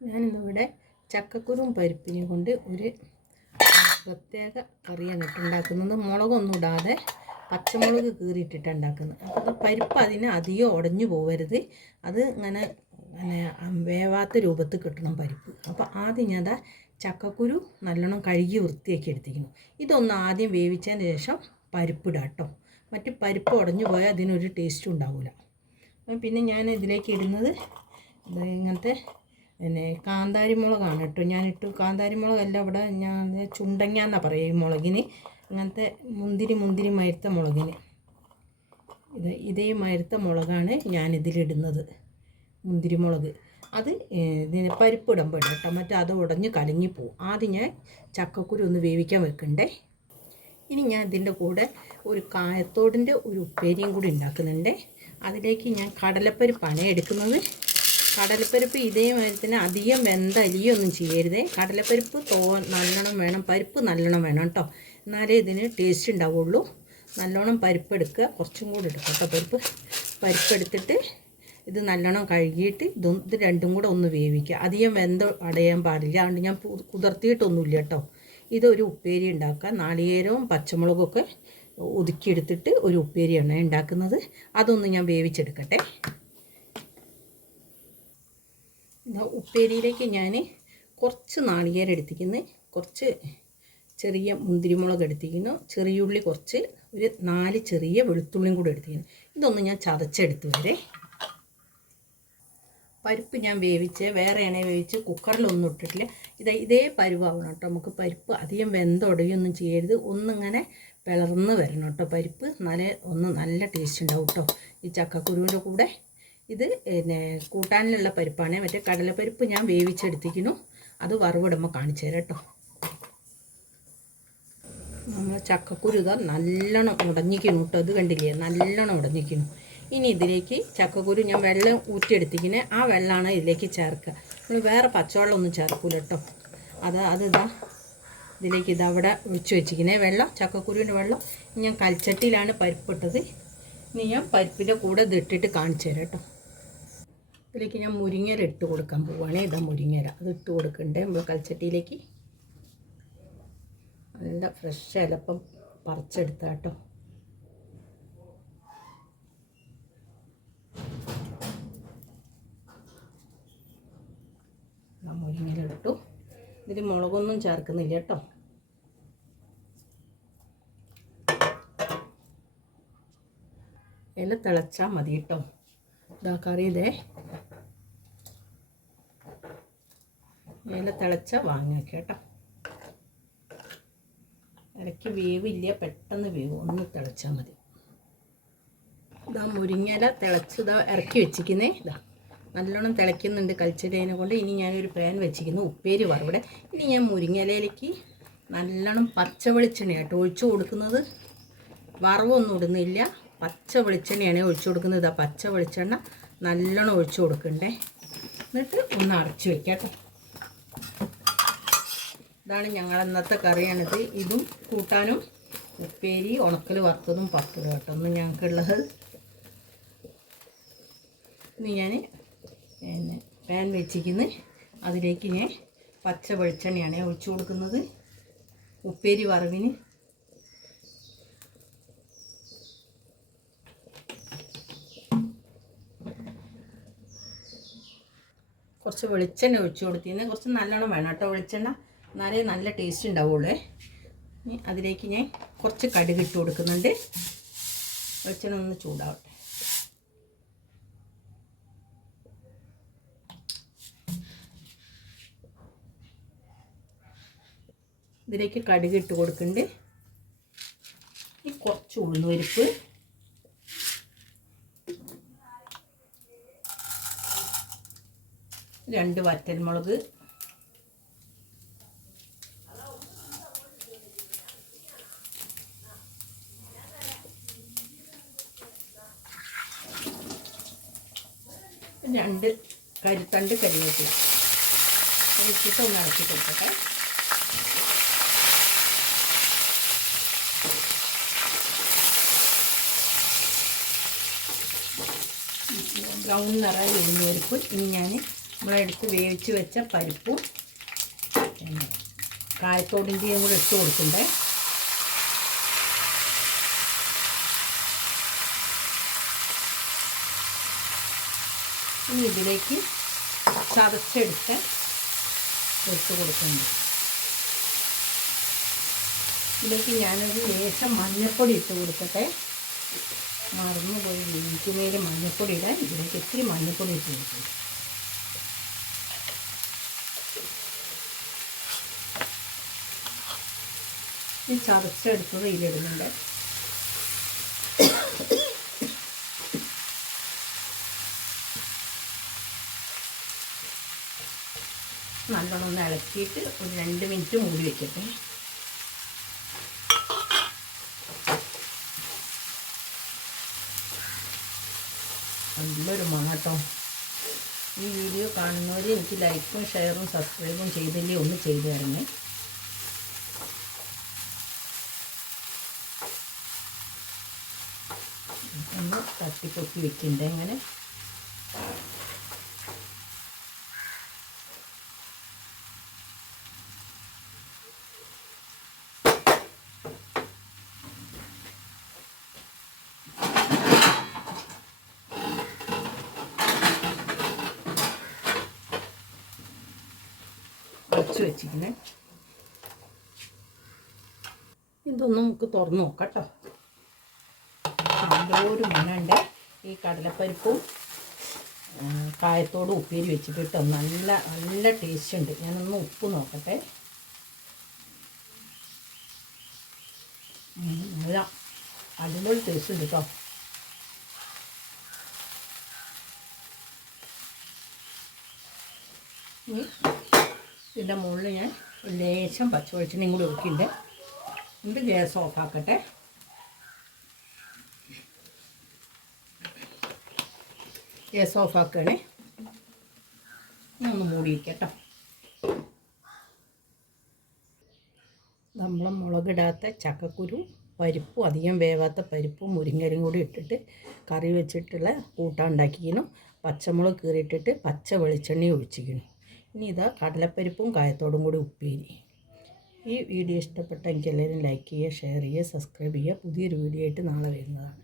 ഞാനിന്നിവിടെ ചക്കക്കുരും പരിപ്പിനെ കൊണ്ട് ഒരു പ്രത്യേക കറിയാണ് ഇട്ടുണ്ടാക്കുന്നത് മുളകൊന്നും ഇടാതെ പച്ചമുളക് കീറിയിട്ടിട്ട് ഉണ്ടാക്കുന്നത്. അപ്പോൾ പരിപ്പ് അതിന് അധികം ഉടഞ്ഞു പോകരുത് അത് ഇങ്ങനെ പിന്നെ വേവാത്ത രൂപത്തിൽ കിട്ടണം പരിപ്പ്. അപ്പോൾ ആദ്യം ഞാൻ ചക്കക്കുരു നല്ലോണം കഴുകി വൃത്തിയാക്കി എടുത്തിരിക്കുന്നു. ഇതൊന്ന് ആദ്യം വേവിച്ചതിന് ശേഷം പരിപ്പിടാം കേട്ടോ. മറ്റ് പരിപ്പ് ഉടഞ്ഞു പോയാൽ അതിനൊരു ടേസ്റ്റും ഉണ്ടാവില്ല പിന്നെ ഞാൻ ഇതിലേക്ക് ഇടുന്നത് ഇങ്ങനത്തെ പിന്നെ കാന്താരി മുളകാണ് കേട്ടോ. ഞാനിട്ടു കാന്താരി മുളകല്ല ഇവിടെ ഞാൻ ചുണ്ടങ്ങ എന്നാണ് പറയുക ഈ മുളകിന്. അങ്ങനത്തെ മുന്തിരി മുന്തിരി മരുത്ത മുളകിന്. ഇത് ഇതേ മരുത്ത മുളകാണ് ഞാൻ ഇതിലിടുന്നത് മുന്തിരി മുളക് അത് ഇതിന് പരിപ്പിടാൻ പാടില്ല കേട്ടോ. മറ്റേ അത് ഉടഞ്ഞ് കലങ്ങിപ്പോവും. ആദ്യം ഞാൻ ചക്കക്കുരു ഒന്ന് വേവിക്കാൻ വെക്കണ്ടേ. ഇനി ഞാൻ ഇതിന്റെ കൂടെ ഒരു കായത്തോടിന്റെ ഒരു ഉപ്പേരിയും കൂടി ഉണ്ടാക്കുന്നുണ്ട്. അതിലേക്ക് ഞാൻ കടലപ്പരിപ്പാണ് എടുക്കുന്നത്. കടലപ്പരിപ്പ് ഇതേമാതിരി തന്നെ അധികം വെന്ത അലിയൊന്നും ചെയ്യരുതേ. കടലപ്പരിപ്പ് തോ നല്ലോണം വേണം പരിപ്പ് നല്ലോണം വേണം കേട്ടോ. എന്നാലേ ഇതിന് ടേസ്റ്റ് ഉണ്ടാവുള്ളൂ. നല്ലോണം പരിപ്പ് എടുക്കുക. കുറച്ചും കൂടി എടുക്കുക കേട്ടോ പരിപ്പ്. പരിപ്പ് എടുത്തിട്ട് ഇത് നല്ലോണം കഴുകിയിട്ട് ഇതൊന്ന് ഇത് രണ്ടും കൂടെ ഒന്ന് വേവിക്കുക. അധികം വെന്ത അടയാൻ പാടില്ല. അതുകൊണ്ട് ഞാൻ കുതിർത്തിയിട്ടൊന്നുമില്ല കേട്ടോ. ഇതൊരു ഉപ്പേരി ഉണ്ടാക്കുക. നാളികേരവും പച്ചമുളകൊക്കെ ഒതുക്കിയെടുത്തിട്ട് ഒരു ഉപ്പേരിയാണ് ഉണ്ടാക്കുന്നത്. അതൊന്ന് ഞാൻ വേവിച്ചെടുക്കട്ടെ. ഇതാ ഉപ്പേരിയിലേക്ക് ഞാൻ കുറച്ച് നാളികേരം എടുത്തിരിക്കുന്നു. കുറച്ച് ചെറിയ മുന്തിരിമുളക് എടുത്തിരിക്കുന്നു. ചെറിയുള്ളി കുറച്ച് ഒരു നാല് ചെറിയ വെളുത്തുള്ളിയും കൂടെ എടുത്തിരിക്കുന്നു. ഇതൊന്ന് ഞാൻ ചതച്ചെടുത്ത് വരെ. പരിപ്പ് ഞാൻ വേവിച്ച് വേറെ എണ്ണ വേവിച്ച് കുക്കറിലൊന്നും ഇട്ടിട്ടില്ല. ഇത് ഇതേ പരുവാവണം കേട്ടോ. നമുക്ക് പരിപ്പ് അധികം വെന്തൊടയൊന്നും ചെയ്യരുത്. ഒന്നിങ്ങനെ പിളർന്ന് വരണം കേട്ടോ പരിപ്പ്. നല്ല ഒന്ന് നല്ല ടേസ്റ്റ് ഉണ്ടാവും കേട്ടോ. ഈ ചക്കക്കുരുവിന്റെ കൂടെ ഇത് പിന്നെ കൂട്ടാനിലുള്ള പരിപ്പാണ്. മറ്റേ കടലപ്പരിപ്പ് ഞാൻ വേവിച്ചെടുത്തിരിക്കുന്നു. അത് വറവിടുമ്പോൾ കാണിച്ചു തരാം കേട്ടോ. നമ്മൾ ചക്കക്കുരു ഇതാ നല്ലോണം ഉടഞ്ഞിക്കുന്നു കേട്ടോ. അത് കണ്ടില്ലേ? നല്ലോണം ഉടഞ്ഞിക്കുന്നു ഇനി ഇതിലേക്ക് ചക്കക്കുരു ഞാൻ വെള്ളം ഊറ്റിയെടുത്തിങ്ങനെ ആ വെള്ളമാണ് ഇതിലേക്ക് ചേർക്കുക. നമ്മൾ വേറെ പച്ചവെള്ളം ഒന്നും ചേർക്കൂല കേട്ടോ. അത് അത് ഇതാ. ഇതിലേക്ക് ഇതാ അവിടെ ഒഴിച്ച് വെച്ചിരിക്കുന്നേ. വെള്ളം ചക്കക്കുരുവിന്റെ വെള്ളം. ഞാൻ കൽച്ചട്ടിയിലാണ് പരിപ്പിട്ടത്. ഇനി ഞാൻ പരിപ്പിന്റെ കൂടെ ഇതിട്ടിട്ട് കാണിച്ചു തരാം കേട്ടോ. ഇതിലേക്ക് ഞാൻ മുരിങ്ങര ഇട്ട് കൊടുക്കാൻ പോവുകയാണ് ഇതാ മുരിങ്ങര അത് ഇട്ട് കൊടുക്കണ്ടേ നമ്മൾ കൽച്ചട്ടിയിലേക്ക്. നല്ല ഫ്രഷ് ഇലപ്പം പറിച്ചെടുത്ത കേട്ടോ. മുരിങ്ങര ഇട്ടു. ഇതിൽ മുളകൊന്നും ചേർക്കുന്നില്ല കേട്ടോ. ഇല തിളച്ചാൽ മതി കേട്ടോ. ഇതാ കറി ഇല തിളച്ച വാങ്ങിക്കാം കേട്ടോ. ഇടയ്ക്ക് വേവില്ല പെട്ടെന്ന് വേവ്. ഒന്ന് തിളച്ചാൽ മതി. ഇതാ മുരിങ്ങല തിളച്ച് ഇതാ ഇറക്കി വെച്ചിരിക്കുന്നേ. ഇതാ നല്ലോണം തിളയ്ക്കുന്നുണ്ട് കളിച്ചിട്ടതിനെ കൊണ്ട്. ഇനി ഞാനൊരു പാൻ വെച്ചിരിക്കുന്നു. ഉപ്പേരി വറവിടെ ഇനി ഞാൻ മുരിങ്ങയിലയിലേക്ക് നല്ലോണം പച്ച വെളിച്ചെണ്ണയാട്ടോ ഒഴിച്ചു കൊടുക്കുന്നത്. വറവൊന്നും ഇടുന്നില്ല. പച്ച വെളിച്ചെണ്ണയാണ് ഒഴിച്ചു കൊടുക്കുന്നത്. ഇതാ പച്ച വെളിച്ചെണ്ണ നല്ലോണം ഒഴിച്ചു കൊടുക്കണ്ടേ. എന്നിട്ട് ഒന്ന് അടച്ചു വെക്കാം കേട്ടോ. ഇതാണ് ഞങ്ങൾ ഇന്നത്തെ കറിയാണിത്. ഇതും കൂട്ടാനും ഉപ്പേരി ഉണക്കൽ വറുത്തതും പത്ത് കേട്ടോ. ഒന്ന് ഞങ്ങൾക്കുള്ളത് ഇനി ഞാൻ പിന്നെ പാൻ വെച്ചിരിക്കുന്നു. അതിലേക്ക് ഞാൻ പച്ച വെളിച്ചെണ്ണയാണ് ഒഴിച്ചു കൊടുക്കുന്നത്. ഉപ്പേരി വറവിന്. കുറച്ച് വെളിച്ചെണ്ണ ഒഴിച്ചു കൊടുത്തിരുന്നു. കുറച്ച് നല്ലോണം വേണം കേട്ടോ വെളിച്ചെണ്ണ. എന്നാലേ നല്ല ടേസ്റ്റ് ഉണ്ടാവുള്ളൂ. അതിലേക്ക് ഞാൻ കുറച്ച് കടുക് ഇട്ട് കൊടുക്കുന്നുണ്ട്. വെളിച്ചെണ്ണ ചൂടാവട്ടെ. ഇതിലേക്ക് കടുക് ഇട്ട് കൊടുക്കുന്നുണ്ട്. ഈ കുറച്ച് ഉഴുന്നുപരിപ്പ് രണ്ട് വറ്റൽമുളക്. രണ്ട് കരുത്തണ്ട് കരിവേപ്പില വെച്ചിട്ട് ഒന്ന് ഇറക്കി കൊടുക്കട്ടെ. ബ്രൗൺ നിറയെ ഉള്ളുപരിപ്പ് ഇനി ഞാൻ നമ്മളെടുത്ത് വേവിച്ച് വെച്ച പരിപ്പും കായത്തോടിന്റെയും കൂടെ ഇട്ട് കൊടുക്കണ്ടേ. ഇനി ഇതിലേക്ക് ചതച്ചെടുത്ത് ഇട്ട് കൊടുക്കുന്നുണ്ട് ഇതിലേക്ക് ഞാനൊരു ലേശം മഞ്ഞൾപ്പൊടി ഇട്ട് കൊടുക്കട്ടെ. മറന്നു പോയി ഇഞ്ചിമേൽ മഞ്ഞൾപ്പൊടി ഇടാൻ ഇതിലേക്ക് ഇത്തിരി മഞ്ഞൾപ്പൊടി ഇട്ട് കൊടുക്കും ഈ ചതച്ചെടുത്തത് ഇതിലിടുന്നുണ്ട്. നല്ലോണം ഒന്ന് ഇളക്കിയിട്ട് ഒരു രണ്ട് മിനിറ്റ് മൂടി വെക്കട്ടെ. നല്ലൊരു മണട്ടോ. ഈ വീഡിയോ കാണുന്നവർ എനിക്ക് ലൈക്കും ഷെയറും സബ്സ്ക്രൈബും ചെയ്തില്ലേ ഒന്ന് ചെയ്തു തരണേ. തട്ടിപ്പൊക്കി വെക്കണ്ടേ ഇങ്ങനെ. അടച്ചു വെച്ചിരിക്കണേ ഇതൊന്നും നമുക്ക് തുറന്ന് നോക്കാം കേട്ടോ നല്ലൊരു മണ്ണുണ്ട് ഈ കടലപ്പരിപ്പും കായത്തോടും ഉപ്പേരി വെച്ചിട്ട് നല്ല നല്ല ടേസ്റ്റ് ഉണ്ട്. ഞാനൊന്ന് ഉപ്പ് നോക്കട്ടെ. നല്ല അടിപൊളി ടേസ്റ്റ് ഉണ്ട് കേട്ടോ ഇനി ഇതിന്റെ മുകളിൽ ഞാൻ ലേശം ലേശം പച്ചവെളിച്ചെണ്ണയും കൂടി ഒഴിക്കുന്നുണ്ട്. എന്നിട്ട് ഗ്യാസ് ഓഫാക്കട്ടെ ഗ്യാസ് ഓഫാക്കണേ ഒന്ന് മൂടി വയ്ക്കട്ടോ. നമ്മൾ മുളകിടാത്ത ചക്കക്കുരു പരിപ്പും അധികം വേവാത്ത പരിപ്പും മുരിങ്ങരും കൂടി ഇട്ടിട്ട് കറി വെച്ചിട്ടുള്ള കൂട്ടാൻ ഉണ്ടാക്കിക്കണം പച്ചമുളക് കീറിയിട്ടിട്ട് പച്ച വെളിച്ചെണ്ണ ഒഴിച്ചിക്കണം ഇനി ഇതാ കടലപ്പരിപ്പും കായത്തോടും കൂടി ഉപ്പേരി. ഈ വീഡിയോ ഇഷ്ടപ്പെട്ടെങ്കിൽ എല്ലാവരും ലൈക്ക് ചെയ്യുക ഷെയർ ചെയ്യുക സബ്സ്ക്രൈബ് ചെയ്യുക. പുതിയൊരു വീഡിയോ ആയിട്ട് നാളെ വരുന്നതാണ്.